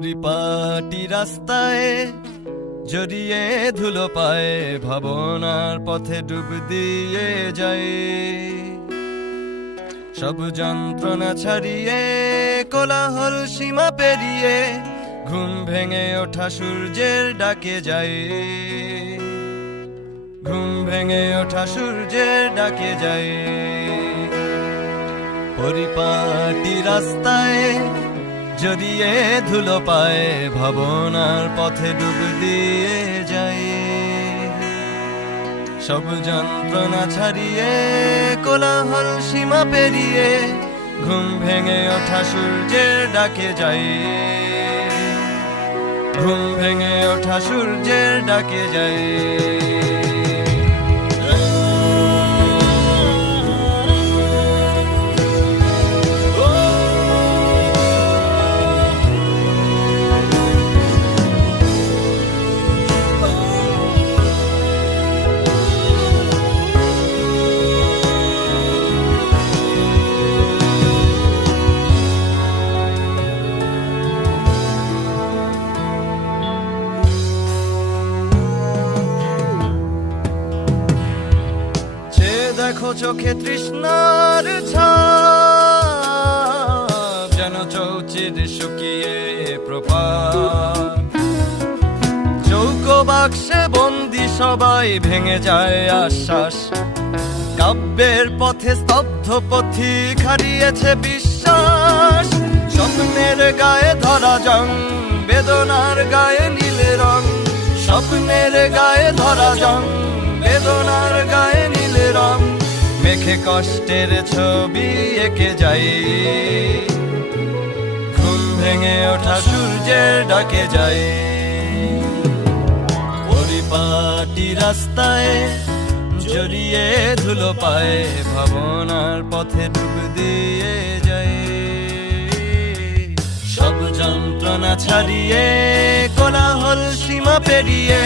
পরিপাটি রাস্তায় জড়িয়ে ধুলো পায়ে ভাবনার পথে ডুব দিয়ে যায়। সব যন্ত্রণা ছাড়িয়ে কোলাহল সীমা পেরিয়ে ঘুম ভেঙে ওঠা সূর্যের ডাকে যায়। ঘুম ভেঙে ওঠা সূর্যের ডাকে যায়। পরিপাটি রাস্তায় জড়িয়ে ধুলো পায়ে ভাবনার পথে ডুব দিয়ে যায়। সব যন্ত্রণা ছাড়িয়ে কোলাহল সীমা পেরিয়ে ঘুম ভেঙে ওঠা সূর্যের ডাকে যায়। ঘুম ভেঙে ওঠা সূর্যের ডাকে যায়। দেখো চোখে তৃষ্ণার ছাপ, যেন চৌচির শুকিয়ে প্রপাত। চৌকো বাক্সে বন্দি সবাই ভেঙে যায় আশ্বাস। কাব্যের পথে স্তব্ধ পথিক হারিয়েছে বিশ্বাস। স্বপ্নের গায়ে ধরা জং, বেদনার গায়ে নীলে রং। স্বপ্নের গায়ে ধরা জং, বেদনার গায়ে নীলে রং। মেখে কষ্টের ছবি এঁকে যাই। ঘুম ভেঙে ওঠা সূর্যের ডাকে যাই। পরিপাটি রাস্তায় জড়িয়ে ধুলো পায়ে ভাবনার পথে ডুব দিয়ে যাই। সব যন্ত্রণা ছাড়িয়ে কোলাহল সীমা পেরিয়ে